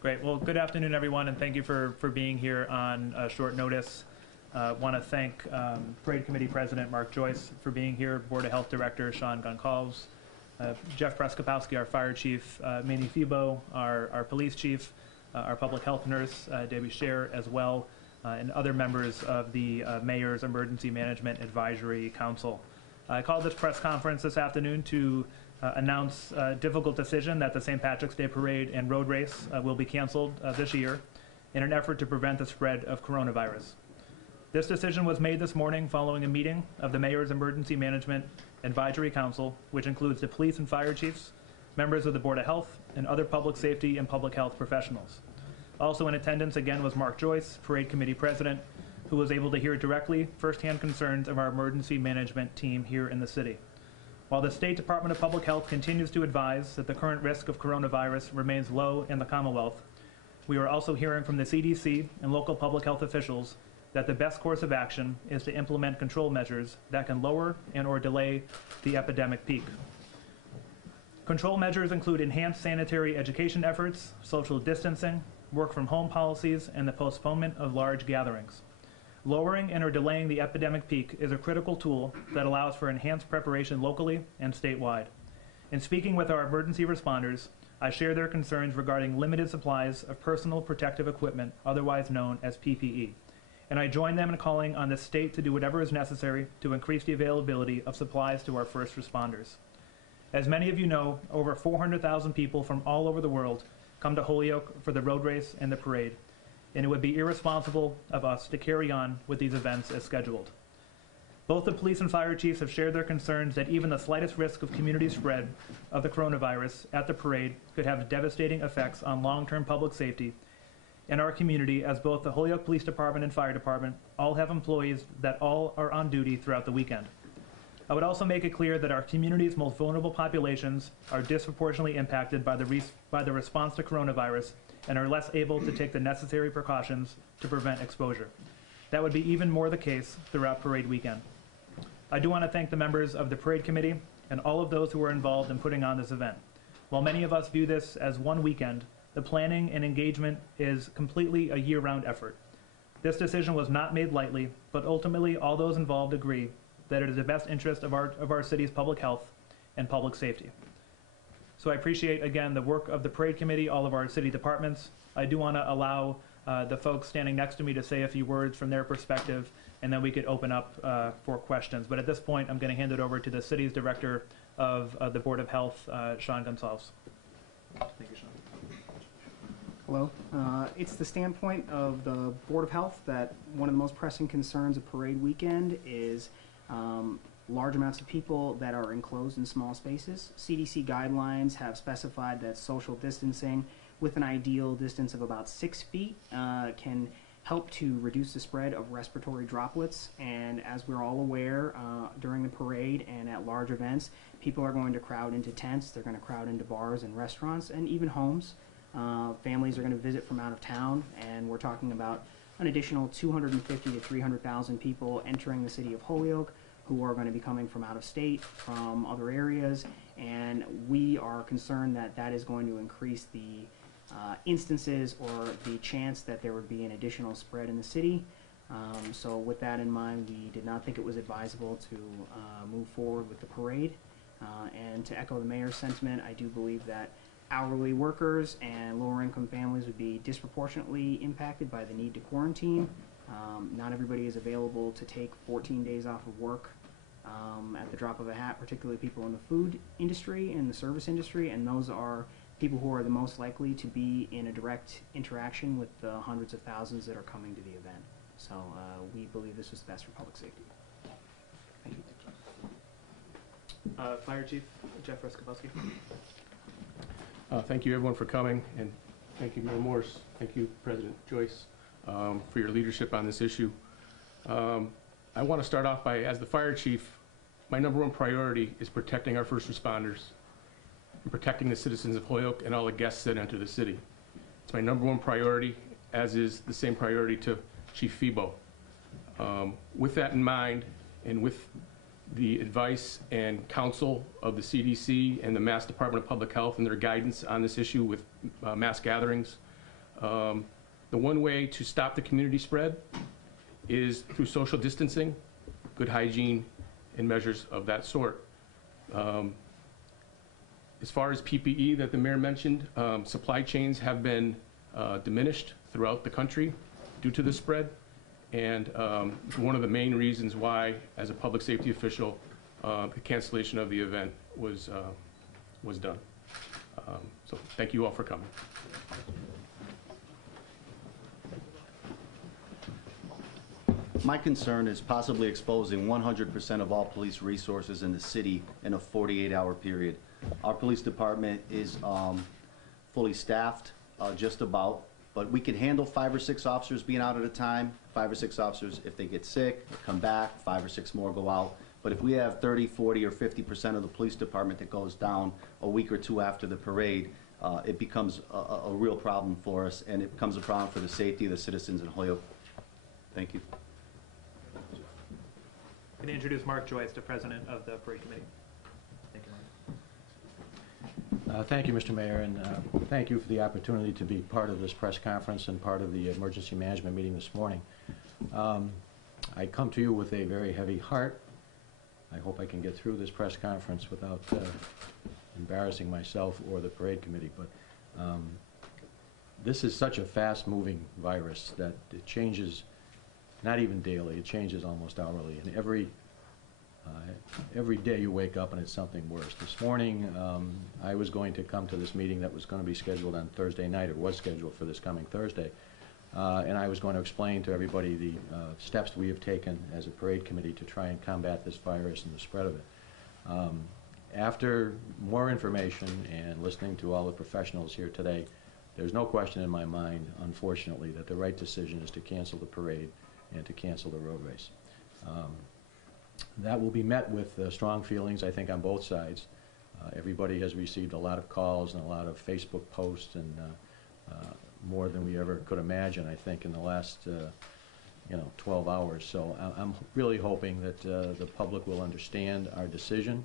Great. Well, good afternoon, everyone, and thank you for being here on short notice. Want to thank Parade Committee President Mark Joyce for being here, Board of Health Director Sean Goncalves, Jeff Preskopowski, our Fire Chief, Manny Febo, our Police Chief, our Public Health Nurse, Debbie Scher, as well, and other members of the Mayor's Emergency Management Advisory Council. I called this press conference this afternoon to announce a difficult decision that the St. Patrick's Day Parade and Road Race will be canceled this year in an effort to prevent the spread of coronavirus. This decision was made this morning following a meeting of the Mayor's Emergency Management Advisory Council, which includes the police and fire chiefs, members of the Board of Health, and other public safety and public health professionals. Also in attendance again was Mark Joyce, Parade Committee President, who was able to hear directly firsthand concerns of our emergency management team here in the city. While the State Department of Public Health continues to advise that the current risk of coronavirus remains low in the Commonwealth, we are also hearing from the CDC and local public health officials that the best course of action is to implement control measures that can lower and/or delay the epidemic peak. Control measures include enhanced sanitary education efforts, social distancing, work-from-home policies, and the postponement of large gatherings. Lowering and/or delaying the epidemic peak is a critical tool that allows for enhanced preparation locally and statewide. In speaking with our emergency responders, I share their concerns regarding limited supplies of personal protective equipment, otherwise known as PPE. And I join them in calling on the state to do whatever is necessary to increase the availability of supplies to our first responders. As many of you know, over 400,000 people from all over the world come to Holyoke for the road race and the parade, and it would be irresponsible of us to carry on with these events as scheduled. Both the police and fire chiefs have shared their concerns that even the slightest risk of community spread of the coronavirus at the parade could have devastating effects on long-term public safety in our community, as both the Holyoke Police Department and Fire Department all have employees that all are on duty throughout the weekend. I would also make it clear that our community's most vulnerable populations are disproportionately impacted by the response to coronavirus and are less able to take the necessary precautions to prevent exposure. That would be even more the case throughout parade weekend. I do want to thank the members of the Parade Committee and all of those who were involved in putting on this event. While many of us view this as one weekend, the planning and engagement is completely a year-round effort. This decision was not made lightly, but ultimately all those involved agree that it is the best interest of our city's public health and public safety. So I appreciate, again, the work of the Parade Committee, all of our city departments. I do want to allow the folks standing next to me to say a few words from their perspective, and then we could open up for questions. But at this point, I'm going to hand it over to the city's Director of the Board of Health, Sean Goncalves. Thank you, Sean. Hello. It's the standpoint of the Board of Health that one of the most pressing concerns of parade weekend is large amounts of people that are enclosed in small spaces. CDC guidelines have specified that social distancing with an ideal distance of about 6 feet can help to reduce the spread of respiratory droplets. And as we're all aware, during the parade and at large events, people are going to crowd into tents, they're going to crowd into bars and restaurants and even homes. Families are going to visit from out of town, and we're talking about an additional 250 to 300,000 people entering the city of Holyoke who are going to be coming from out of state, from other areas, and we are concerned that that is going to increase the instances or the chance that there would be an additional spread in the city. So with that in mind, we did not think it was advisable to move forward with the parade. And to echo the mayor's sentiment, I do believe that hourly workers and lower income families would be disproportionately impacted by the need to quarantine. Not everybody is available to take 14 days off of work at the drop of a hat, particularly people in the food industry and the service industry, and those are people who are the most likely to be in a direct interaction with the hundreds of thousands that are coming to the event. So we believe this was best for public safety. Thank you. Fire Chief Jeff Preskopowski. Thank you everyone for coming, and thank you Mayor Morse, thank you President Joyce for your leadership on this issue. I want to start off by, as the fire chief, my #1 priority is protecting our first responders and protecting the citizens of Holyoke and all the guests that enter the city. It's my #1 priority, as is the same priority to Chief Febo. With that in mind, and with the advice and counsel of the CDC and the Mass Department of Public Health and their guidance on this issue with mass gatherings, The one way to stop the community spread is through social distancing, good hygiene, and measures of that sort. As far as PPE that the mayor mentioned, supply chains have been diminished throughout the country due to the spread. And one of the main reasons why, as a public safety official, the cancellation of the event was done. So thank you all for coming. My concern is possibly exposing 100% of all police resources in the city in a 48-hour period. Our police department is fully staffed, just about, but we can handle 5 or 6 officers being out at a time. 5 or 6 officers, if they get sick, they come back, 5 or 6 more go out. But if we have 30, 40, or 50% of the police department that goes down a week or 2 after the parade, it becomes a real problem for us, and it becomes a problem for the safety of the citizens in Holyoke. Thank you. I'm going to introduce Mark Joyce, the president of the parade committee. Thank you, Mark. Thank you, Mr. Mayor, and thank you for the opportunity to be part of this press conference and part of the emergency management meeting this morning. I come to you with a very heavy heart. I hope I can get through this press conference without embarrassing myself or the parade committee, but this is such a fast-moving virus that it changes not even daily, it changes almost hourly, and every day you wake up and it's something worse. This morning, I was going to come to this meeting that was going to be scheduled on Thursday night, or was scheduled for this coming Thursday, and I was going to explain to everybody the steps we have taken as a parade committee to try and combat this virus and the spread of it. After more information and listening to all the professionals here today, there's no question in my mind, unfortunately, that the right decision is to cancel the parade and to cancel the road race. That will be met with strong feelings, I think, on both sides. Everybody has received a lot of calls and a lot of Facebook posts, and more than we ever could imagine, I think, in the last 12 hours. So I'm really hoping that the public will understand our decision.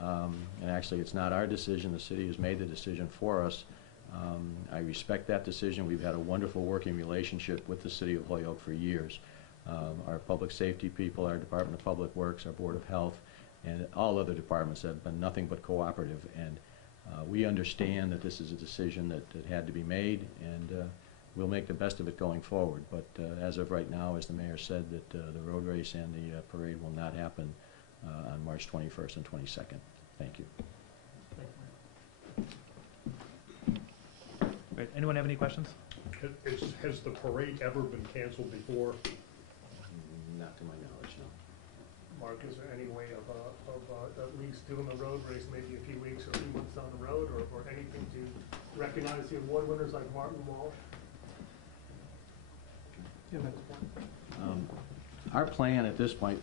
And actually, it's not our decision. The city has made the decision for us. I respect that decision. We've had a wonderful working relationship with the city of Holyoke for years. Our public safety people, our Department of Public Works, our Board of Health, and all other departments have been nothing but cooperative. And we understand that this is a decision that had to be made, and we'll make the best of it going forward. But as of right now, as the mayor said, that the road race and the parade will not happen on March 21st and 22nd. Thank you. Great. Anyone have any questions? Has the parade ever been canceled before? Not to my knowledge, no. Mark, is there any way of at least doing the road race maybe a few weeks or a few months down the road, or anything to recognize the award winners like Martin Walsh? Yeah, that's fine. Our plan at this point,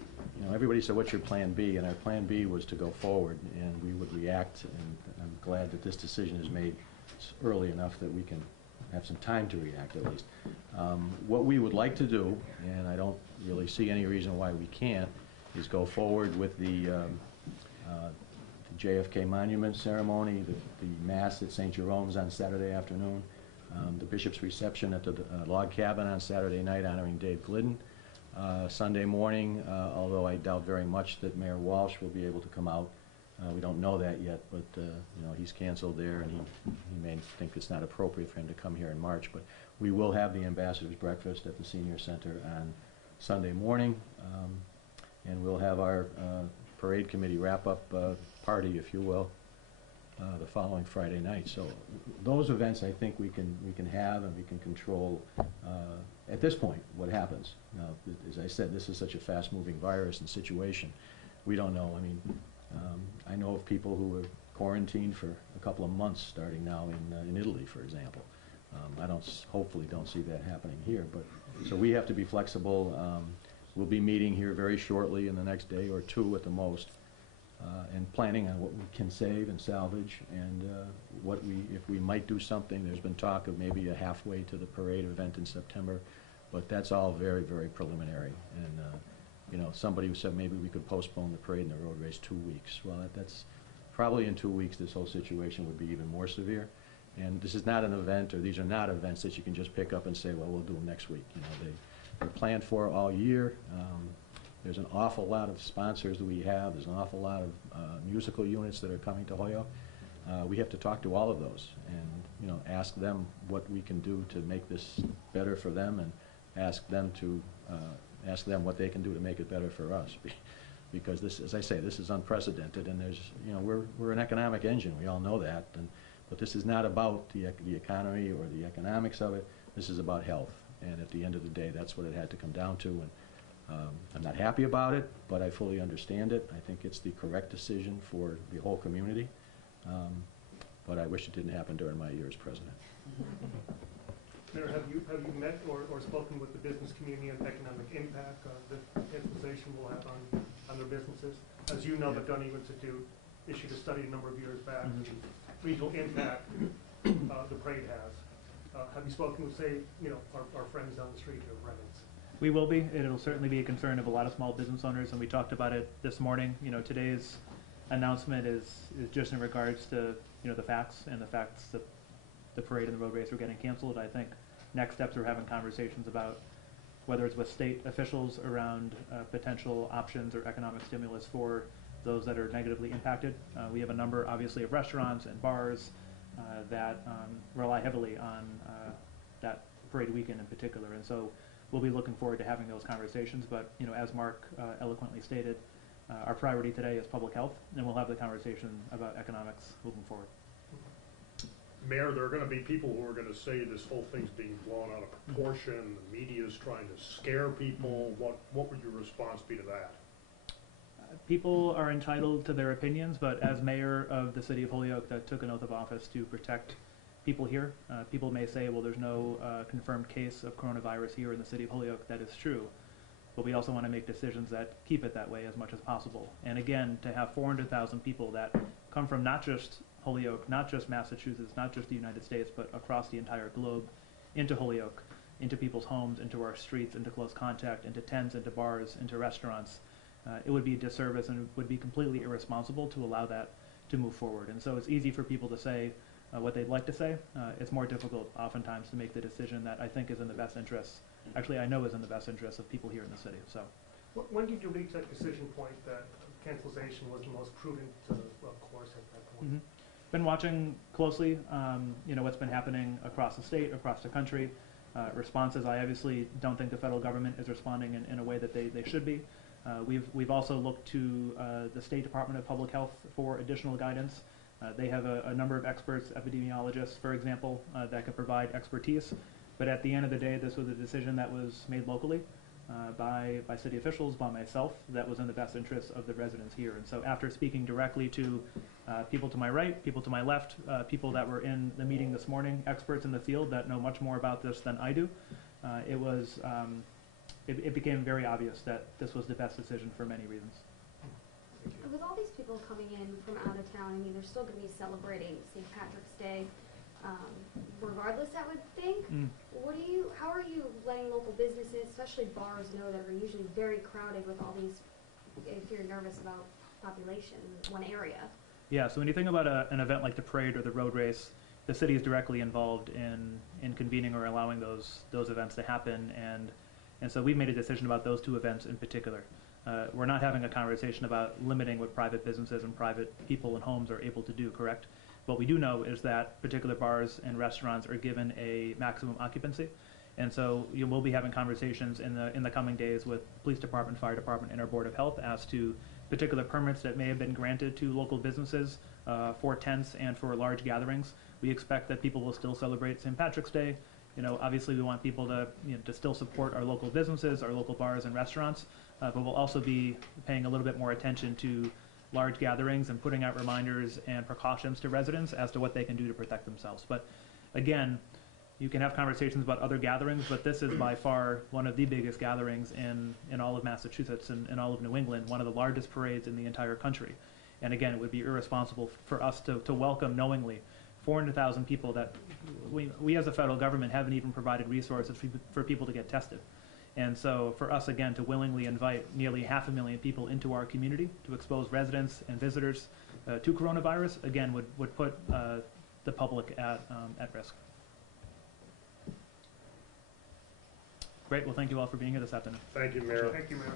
everybody said, what's your plan B? And our plan B was to go forward, and we would react, and I'm glad that this decision is made early enough that we can have some time to react at least. What we would like to do, and I don't really see any reason why we can't, is go forward with the JFK Monument ceremony, the Mass at St. Jerome's on Saturday afternoon, the Bishop's reception at the log cabin on Saturday night honoring Dave Glidden. Sunday morning, although I doubt very much that Mayor Walsh will be able to come out. We don't know that yet, but he's canceled there, and he may think it's not appropriate for him to come here in March. But we will have the Ambassador's Breakfast at the Senior Center on Sunday morning, and we'll have our parade committee wrap-up party, if you will, the following Friday night. So those events, I think we can have and we can control at this point what happens. Now, as I said, this is such a fast-moving virus and situation. We don't know. I mean, I know of people who were quarantined for a couple of months starting now in Italy, for example. I hopefully don't see that happening here, but so we have to be flexible. We'll be meeting here very shortly in the next day or two at the most, and planning on what we can save and salvage, and if we might do something. There's been talk of maybe a halfway to the parade event in September, but that's all very, very preliminary. And somebody who said maybe we could postpone the parade and the road race 2 weeks. Well, that's probably in 2 weeks this whole situation would be even more severe. And this is not an event, or these are not events that you can just pick up and say, well, we'll do them next week. You know, they're planned for all year. There's an awful lot of sponsors that we have. There's an awful lot of musical units that are coming to Holyoke. We have to talk to all of those and, you know, ask them what we can do to make this better for them, and ask them what they can do to make it better for us. Because this, as I say, this is unprecedented, and there's, you know, we're an economic engine. We all know that, but this is not about the economy or the economics of it. This is about health, and at the end of the day, that's what it had to come down to. And I'm not happy about it, but I fully understand it. I think it's the correct decision for the whole community, but I wish it didn't happen during my year as president. Mayor, have you met or spoken with the business community on the economic impact the cancellation will have on their businesses? As you know, the Dunning Institute issued a study a number of years back, the regional impact the parade has. Have you spoken with, say, you know, our friends down the street here, Remington? We will be. It'll certainly be a concern of a lot of small business owners, and we talked about it this morning. You know, today's announcement is just in regards to, you know, the facts that the parade and the road race are getting canceled. I think next steps are having conversations about whether it's with state officials around potential options or economic stimulus for those that are negatively impacted. We have a number, obviously, of restaurants and bars that rely heavily on that parade weekend in particular, and so we'll be looking forward to having those conversations. But, you know, as Mark eloquently stated, our priority today is public health, and we'll have the conversation about economics moving forward. Mayor, there are going to be people who are going to say this whole thing's being blown out of proportion, the media's trying to scare people. What would your response be to that? People are entitled to their opinions, but as mayor of the city of Holyoke that took an oath of office to protect people here, people may say, well, there's no confirmed case of coronavirus here in the city of Holyoke. That is true, but we also want to make decisions that keep it that way as much as possible. And again, to have 400,000 people that come from not just Holyoke, not just Massachusetts, not just the United States, but across the entire globe, into Holyoke, into people's homes, into our streets, into close contact, into tents, into bars, into restaurants, it would be a disservice and would be completely irresponsible to allow that to move forward. And so it's easy for people to say what they'd like to say. It's more difficult oftentimes to make the decision that I think is in the best interest, actually I know is in the best interest of people here in the city. So, when did you reach that decision point that cancellation was the most prudent course at that point? Been watching closely, you know, what's been happening across the state, across the country. Responses, I obviously don't think the federal government is responding in a way that they should be. We've also looked to the State Department of Public Health for additional guidance. They have a number of experts, epidemiologists, for example, that could provide expertise. But at the end of the day, this was a decision that was made locally by city officials, by myself, that was in the best interest of the residents here. And so after speaking directly to people to my right, people to my left, people that were in the meeting this morning, experts in the field that know much more about this than I do, it became very obvious that this was the best decision for many reasons. With all these people coming in from out of town, I mean, they're still going to be celebrating St. Patrick's Day, regardless, I would think. How are you letting local businesses, especially bars, know that are usually very crowded with all these, if you're nervous about population in one area? Yeah, so when you think about an event like the parade or the road race, the city is directly involved in convening or allowing those events to happen, and so we've made a decision about those two events in particular. We're not having a conversation about limiting what private businesses and private people and homes are able to do, correct? What we do know is that particular bars and restaurants are given a maximum occupancy, and so we'll be having conversations in the coming days with police department, fire department, and our board of health as to particular permits that may have been granted to local businesses for tents and for large gatherings. We expect that people will still celebrate St. Patrick's Day. You know, obviously we want people to still support our local businesses, our local bars and restaurants, but we'll also be paying a little bit more attention to large gatherings and putting out reminders and precautions to residents as to what they can do to protect themselves. But again, you can have conversations about other gatherings, but this is by far one of the biggest gatherings in all of Massachusetts and all of New England, one of the largest parades in the entire country. And again, it would be irresponsible for us to welcome knowingly 400,000 people that we as a federal government haven't even provided resources for people to get tested. And so for us, again, to willingly invite nearly 500,000 people into our community to expose residents and visitors to coronavirus, again, would put the public at risk. Great. Well, thank you all for being here this afternoon. Thank you, Mayor. Thank you, Mayor.